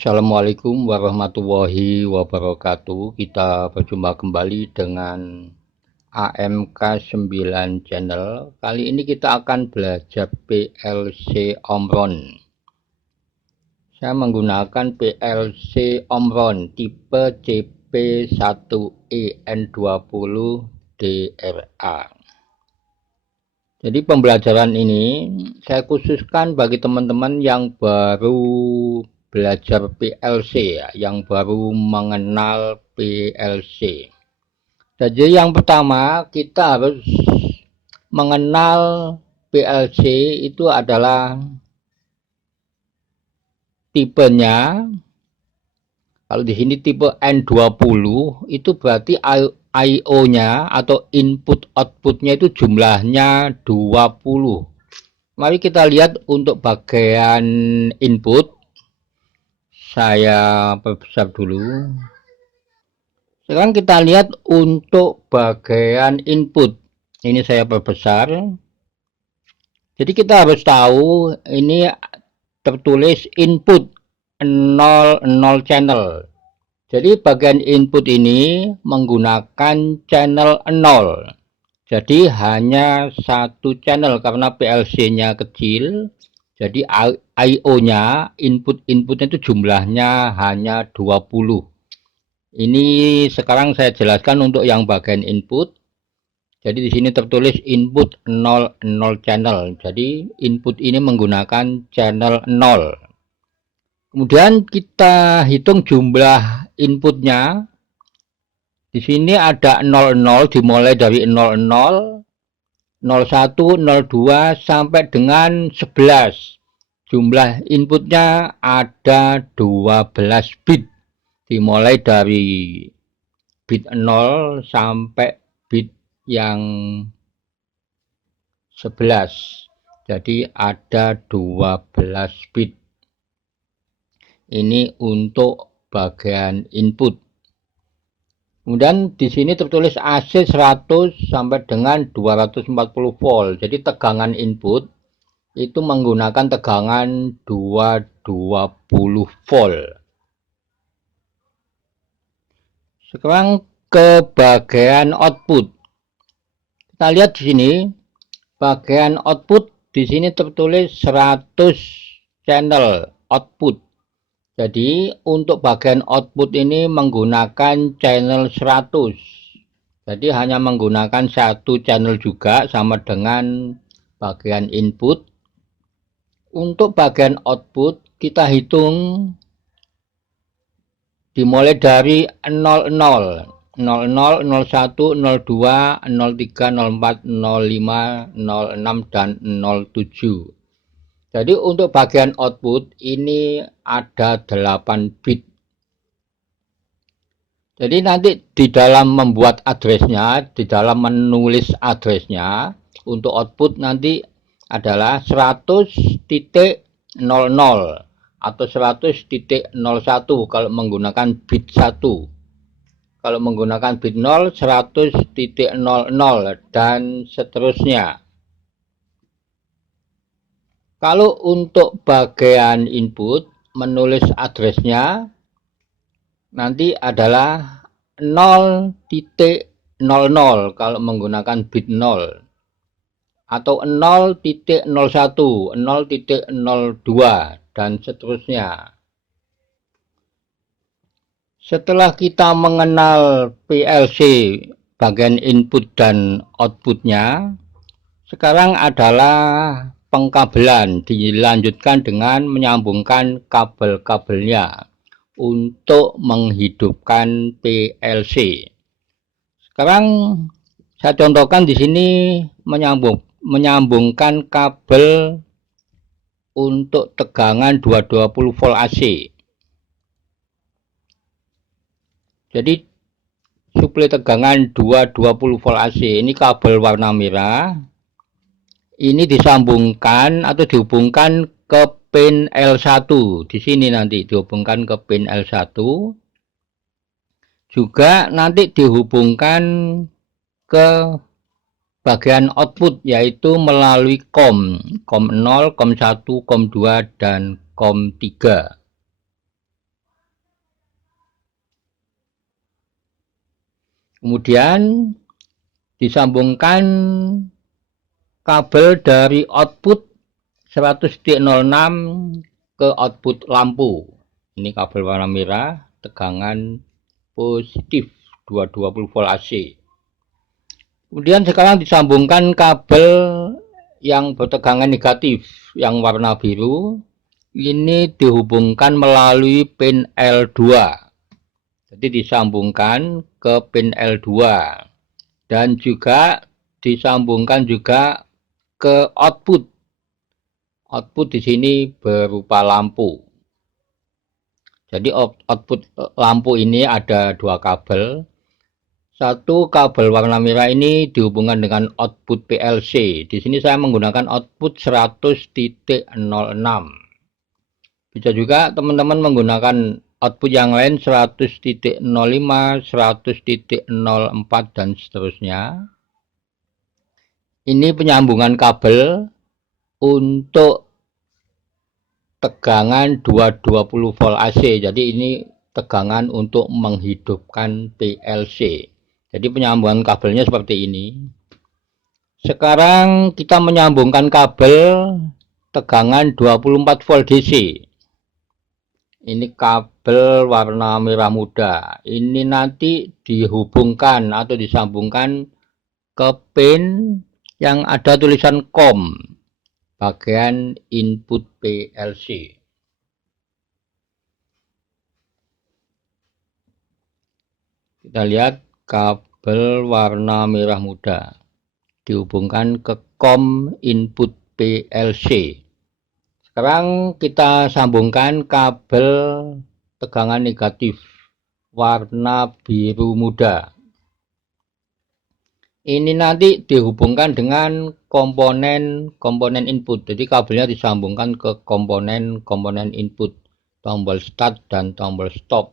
Assalamualaikum warahmatullahi wabarakatuh. Kita berjumpa kembali dengan AMK 9 channel. Kali ini kita akan belajar PLC Omron. Saya menggunakan PLC Omron tipe CP1EN20DRA. Jadi pembelajaran ini saya khususkan bagi teman-teman yang baru belajar PLC ya, yang baru mengenal PLC. Jadi yang pertama kita harus mengenal PLC itu adalah tipenya. Kalau di sini tipe N20 itu berarti I/O-nya atau input outputnya itu jumlahnya 20. Mari kita lihat untuk bagian input. Saya perbesar dulu. Sekarang kita lihat untuk bagian input. Ini saya perbesar. Jadi kita harus tahu ini tertulis input 00 channel. Jadi bagian input ini menggunakan channel 0. Jadi hanya satu channel karena PLC-nya kecil. Jadi I/O-nya, inputnya itu jumlahnya hanya 20. Ini sekarang saya jelaskan untuk yang bagian input. Jadi di sini tertulis input 00 channel. Jadi input ini menggunakan channel 0. Kemudian kita hitung jumlah inputnya. Di sini ada 00 dimulai dari 00. 01, 02 sampai dengan 11. Jumlah inputnya ada 12 bit. Dimulai dari bit 0 sampai bit yang 11. Jadi ada 12 bit. Ini untuk bagian input. Kemudian di sini tertulis AC 100 sampai dengan 240 volt. Jadi tegangan input itu menggunakan tegangan 220 volt. Sekarang ke bagian output. Kita lihat di sini bagian output di sini tertulis 100 channel output. Jadi untuk bagian output ini menggunakan channel 100. Jadi hanya menggunakan satu channel juga sama dengan bagian input. Untuk bagian output kita hitung dimulai dari 00, 00, 01, 02, 03, 04, 05, 06 dan 07. Jadi untuk bagian output ini ada 8 bit. Jadi nanti di dalam membuat addressnya, di dalam menulis addressnya, untuk output nanti adalah 100.00 atau 100.01 kalau menggunakan bit 1. Kalau menggunakan bit 0, 100.00 dan seterusnya. Kalau untuk bagian input menulis addressnya nanti adalah 0.00 kalau menggunakan bit 0 atau 0.01, 0.02 dan seterusnya. Setelah kita mengenal PLC bagian input dan outputnya, sekarang adalah pengkabelan, dilanjutkan dengan menyambungkan kabel-kabelnya untuk menghidupkan PLC. Sekarang saya contohkan di sini menyambungkan kabel untuk tegangan 220 volt AC. Jadi suplai tegangan 220 volt AC ini kabel warna merah. Ini disambungkan atau dihubungkan ke pin L1. Di sini nanti dihubungkan ke pin L1. Juga nanti dihubungkan ke bagian output yaitu melalui COM 0, COM 1, COM 2 dan COM 3. Kemudian disambungkan kabel dari output 100.06 ke output lampu. Ini kabel warna merah, tegangan positif 220 volt AC. Kemudian sekarang disambungkan kabel yang bertegangan negatif yang warna biru. Ini dihubungkan melalui pin L2. Jadi disambungkan ke pin L2 dan juga disambungkan juga ke output. Output di sini berupa lampu. Jadi output lampu ini ada dua kabel. Satu kabel warna merah ini dihubungkan dengan output PLC. Di sini saya menggunakan output 100.06. Bisa juga teman-teman menggunakan output yang lain 100.05, 100.04 dan seterusnya. Ini penyambungan kabel untuk tegangan 220 volt AC. Jadi ini tegangan untuk menghidupkan PLC. Jadi penyambungan kabelnya seperti ini. Sekarang kita menyambungkan kabel tegangan 24 volt DC. Ini kabel warna merah muda. Ini nanti dihubungkan atau disambungkan ke pin yang ada tulisan COM, bagian input PLC. Kita lihat kabel warna merah muda dihubungkan ke COM input PLC. Sekarang kita sambungkan kabel tegangan negatif warna biru muda. Ini nanti dihubungkan dengan komponen input. Jadi kabelnya disambungkan ke komponen input, tombol start dan tombol stop.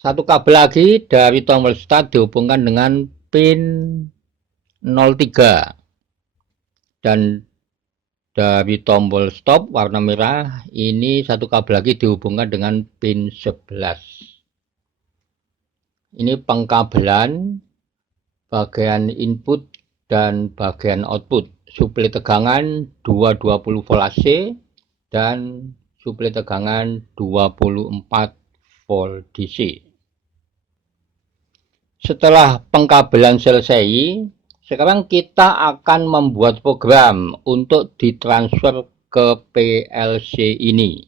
Satu kabel lagi dari tombol start dihubungkan dengan pin 03 dan dari tombol stop warna merah ini satu kabel lagi dihubungkan dengan pin 11. Ini pengkabelan bagian input dan bagian output. Suplai tegangan 220 volt AC dan suplai tegangan 24 volt DC. Setelah pengkabelan selesai, sekarang kita akan membuat program untuk ditransfer ke PLC ini.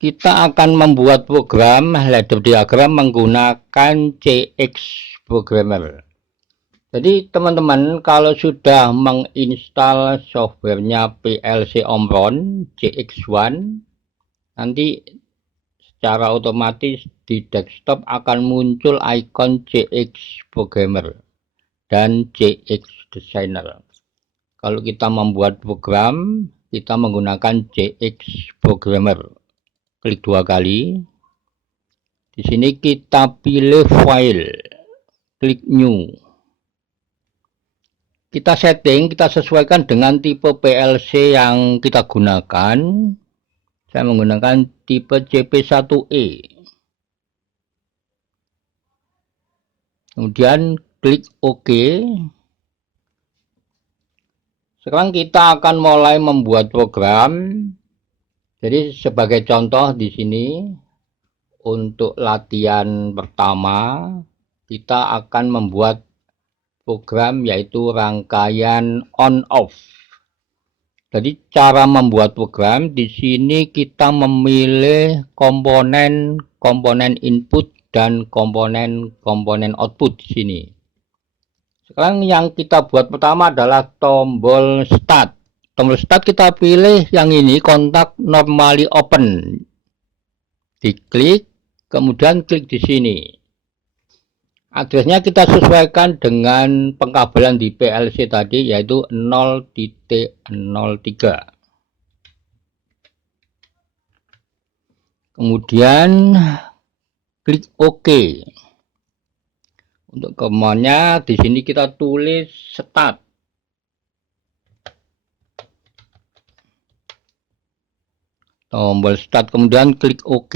Kita akan membuat program ladder diagram menggunakan CX Programmer. Jadi teman-teman kalau sudah menginstal softwarenya PLC Omron CX1, nanti secara otomatis di desktop akan muncul ikon CX Programmer dan CX Designer. Kalau kita membuat program, kita menggunakan CX Programmer. Klik dua kali. Di sini kita pilih file, klik new. Kita setting, kita sesuaikan dengan tipe PLC yang kita gunakan. Saya menggunakan tipe CP1E. Kemudian klik OK. Sekarang kita akan mulai membuat program. Jadi sebagai contoh di sini untuk latihan pertama kita akan membuat program yaitu rangkaian on off. Jadi cara membuat program di sini kita memilih komponen input dan komponen output di sini. Sekarang yang kita buat pertama adalah tombol start. Tombol start kita pilih yang ini, kontak normally open. Diklik, kemudian klik di sini. Addressnya kita sesuaikan dengan pengkabelan di PLC tadi yaitu 0.03. Kemudian klik OK. Untuk commandnya di sini kita tulis start. Tombol start kemudian klik OK.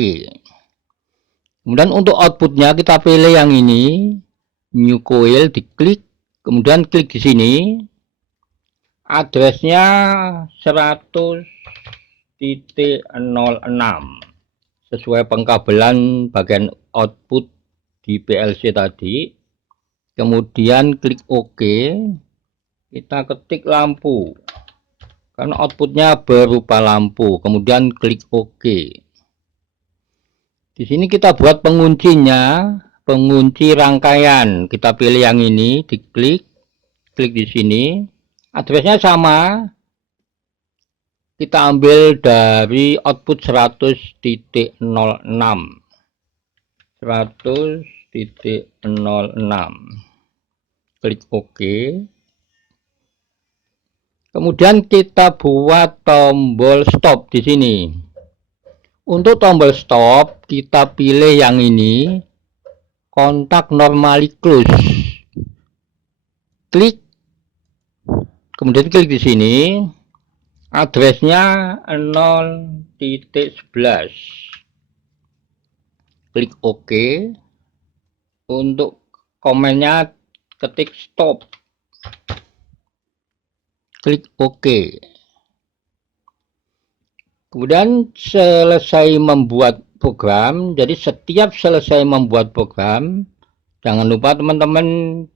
Kemudian untuk outputnya kita pilih yang ini, new coil, diklik, kemudian klik di sini, addressnya 100.06 sesuai pengkabelan bagian output di PLC tadi. Kemudian klik OK, kita ketik lampu karena outputnya berupa lampu, kemudian klik OK. Di sini kita buat penguncinya, pengunci rangkaian. Kita pilih yang ini, diklik, klik di sini. Addressnya sama. Kita ambil dari output 100.06. 100.06. Klik OK. Kemudian kita buat tombol stop di sini. Untuk tombol stop, kita pilih yang ini, kontak normally close. Klik, kemudian klik di sini, addressnya 0.11. Klik OK. Untuk komennya ketik stop. Klik OK. Kemudian selesai membuat program, jadi setiap selesai membuat program, jangan lupa teman-teman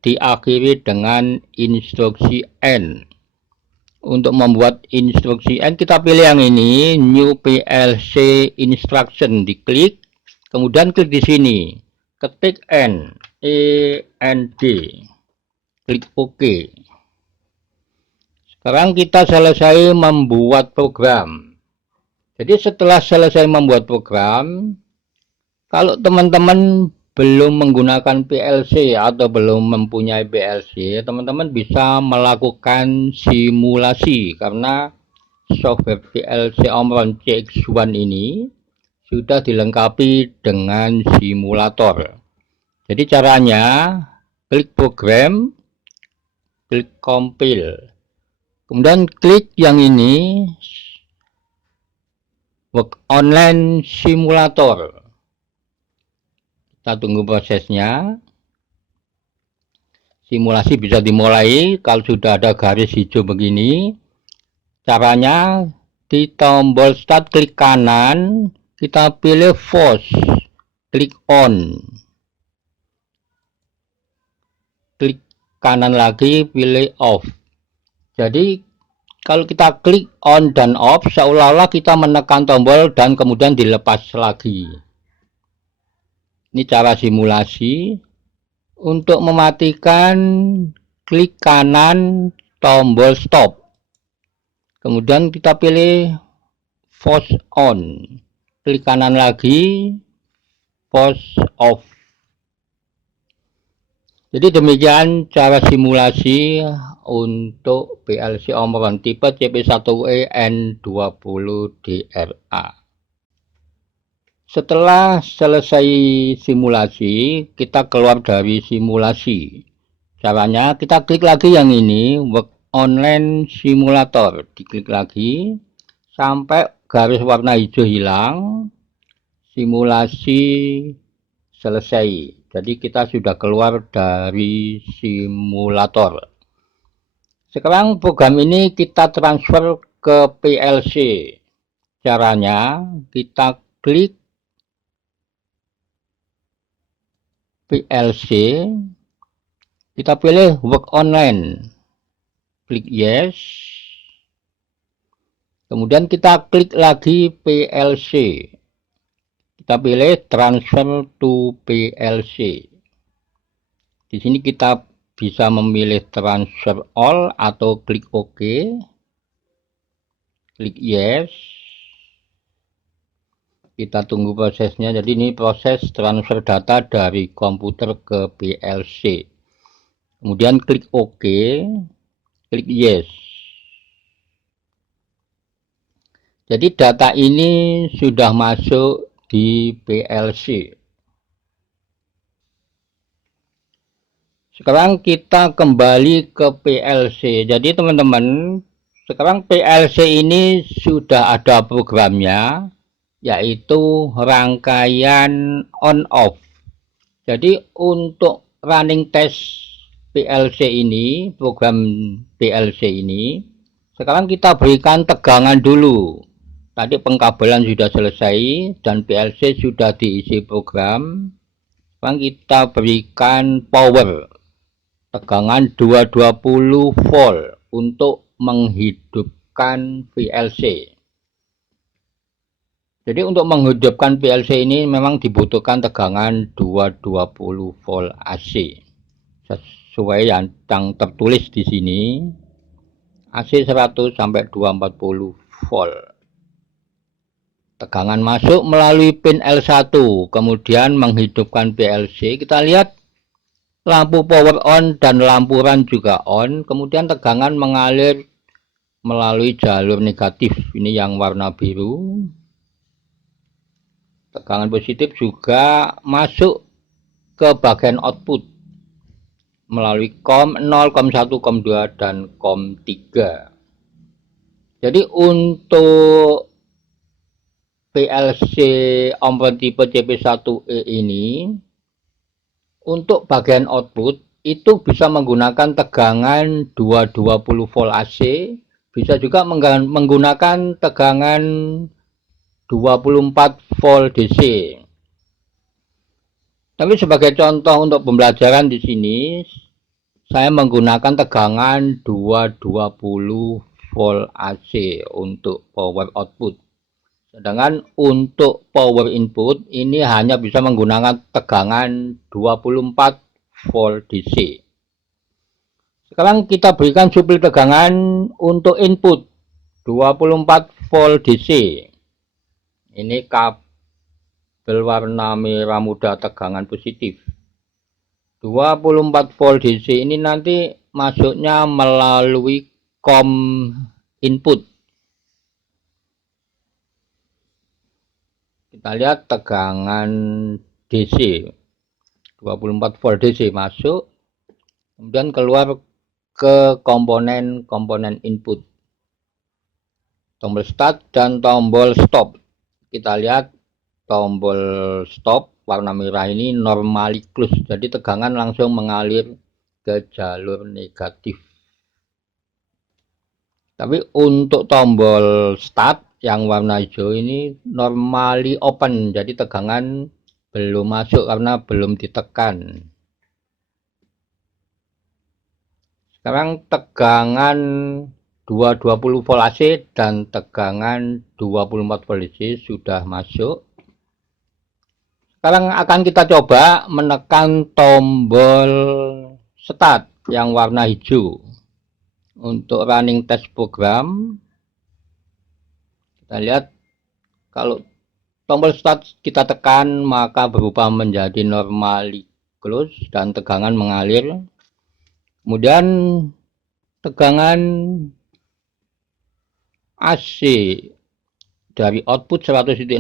diakhiri dengan instruksi N. Untuk membuat instruksi N, kita pilih yang ini, New PLC Instruction, diklik, kemudian klik di sini, ketik N, END, klik OK. Sekarang kita selesai membuat program. Jadi setelah selesai membuat program, kalau teman-teman belum menggunakan PLC atau belum mempunyai PLC, teman-teman bisa melakukan simulasi karena software PLC Omron CX1 ini sudah dilengkapi dengan simulator. Jadi caranya, klik program, klik compile, kemudian klik yang ini, work online simulator. Kita tunggu prosesnya. Simulasi bisa dimulai kalau sudah ada garis hijau begini. Caranya di tombol start klik kanan, kita pilih force, klik on. Klik kanan lagi, pilih off. Jadi kalau kita klik on dan off, seolah-olah kita menekan tombol dan kemudian dilepas lagi. Ini cara simulasi. Untuk mematikan, klik kanan tombol stop. Kemudian kita pilih force on. Klik kanan lagi, force off. Jadi demikian cara simulasi untuk PLC Omron tipe CP1E N20DRA. Setelah selesai simulasi, kita keluar dari simulasi. Caranya kita klik lagi yang ini, work online simulator. Diklik lagi sampai garis warna hijau hilang. Simulasi selesai. Jadi kita sudah keluar dari simulator. Sekarang program ini kita transfer ke PLC. Caranya kita klik PLC, kita pilih work online, klik yes, kemudian kita klik lagi PLC, kita pilih transfer to PLC. Di sini kita bisa memilih transfer all atau klik OK, klik yes. Kita tunggu prosesnya. Jadi ini proses transfer data dari komputer ke PLC. Kemudian klik OK, klik yes. Jadi data ini sudah masuk di PLC. Sekarang kita kembali ke PLC. Jadi teman-teman, sekarang PLC ini sudah ada programnya. yaitu rangkaian on off. Jadi untuk running test PLC ini, program PLC ini, sekarang kita berikan tegangan dulu. Tadi pengkabelan sudah selesai dan PLC sudah diisi program. Sekarang kita berikan power tegangan 220 volt untuk menghidupkan PLC. Jadi untuk menghidupkan PLC ini memang dibutuhkan tegangan 220 volt AC. Sesuai yang tertulis di sini, AC 100 sampai 240 volt. Tegangan masuk melalui pin L1, kemudian menghidupkan PLC. Kita lihat lampu power on dan lampu run juga on, kemudian tegangan mengalir melalui jalur negatif. Ini yang warna biru. Tegangan positif juga masuk ke bagian output melalui COM 0, COM 1, COM 2, dan COM 3. Jadi untuk PLC Omron tipe CP1E ini, untuk bagian output itu bisa menggunakan tegangan 220 volt AC, bisa juga menggunakan tegangan 24 volt DC. Tapi sebagai contoh untuk pembelajaran di sini, saya menggunakan tegangan 220 volt AC untuk power output. Sedangkan untuk power input ini hanya bisa menggunakan tegangan 24 volt DC. Sekarang kita berikan suplai tegangan untuk input 24 volt DC. Ini kabel warna merah muda tegangan positif. 24 volt DC ini nanti masuknya melalui COM input. Kita lihat tegangan DC 24 volt DC masuk, kemudian keluar ke komponen input, tombol start dan tombol stop. Kita lihat tombol stop warna merah ini normally close, jadi tegangan langsung mengalir ke jalur negatif. Tapi untuk tombol start yang warna hijau ini normally open, jadi tegangan belum masuk karena belum ditekan. Sekarang tegangan 220 volt AC dan tegangan 24 volt DC sudah masuk. Sekarang akan kita coba menekan tombol start yang warna hijau untuk running test program. Kita lihat kalau tombol start kita tekan maka berubah menjadi normally close dan tegangan mengalir. Kemudian tegangan AC dari output 100.06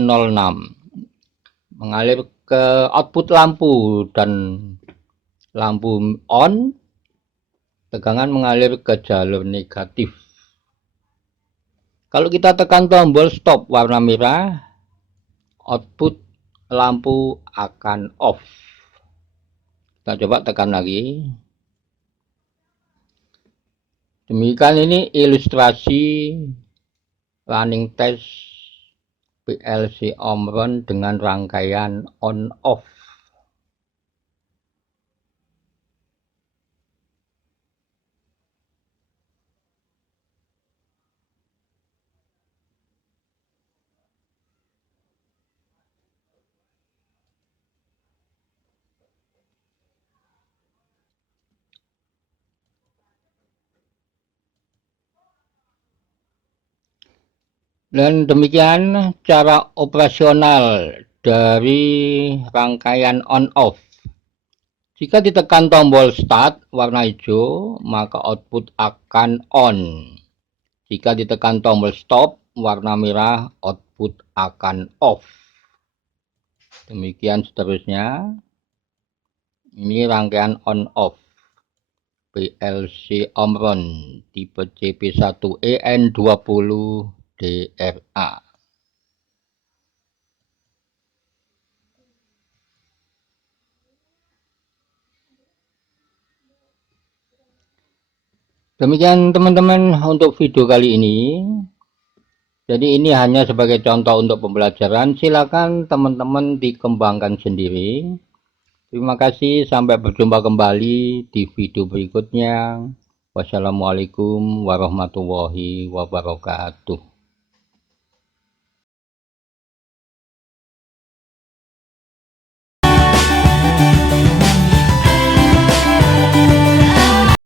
mengalir ke output lampu dan lampu on, tegangan mengalir ke jalur negatif. Kalau kita tekan tombol stop warna merah, output lampu akan off. Kita coba tekan lagi. Demikian ini ilustrasi running test PLC Omron dengan rangkaian on off. Dan demikian cara operasional dari rangkaian on off. Jika ditekan tombol start warna hijau, maka output akan on. Jika ditekan tombol stop warna merah, output akan off. Demikian seterusnya. Ini rangkaian on off PLC Omron tipe CP1EN20 DRA. Demikian teman-teman untuk video kali ini. Jadi ini hanya sebagai contoh untuk pembelajaran. Silakan teman-teman dikembangkan sendiri. Terima kasih, sampai berjumpa kembali di video berikutnya. Wassalamualaikum warahmatullahi wabarakatuh.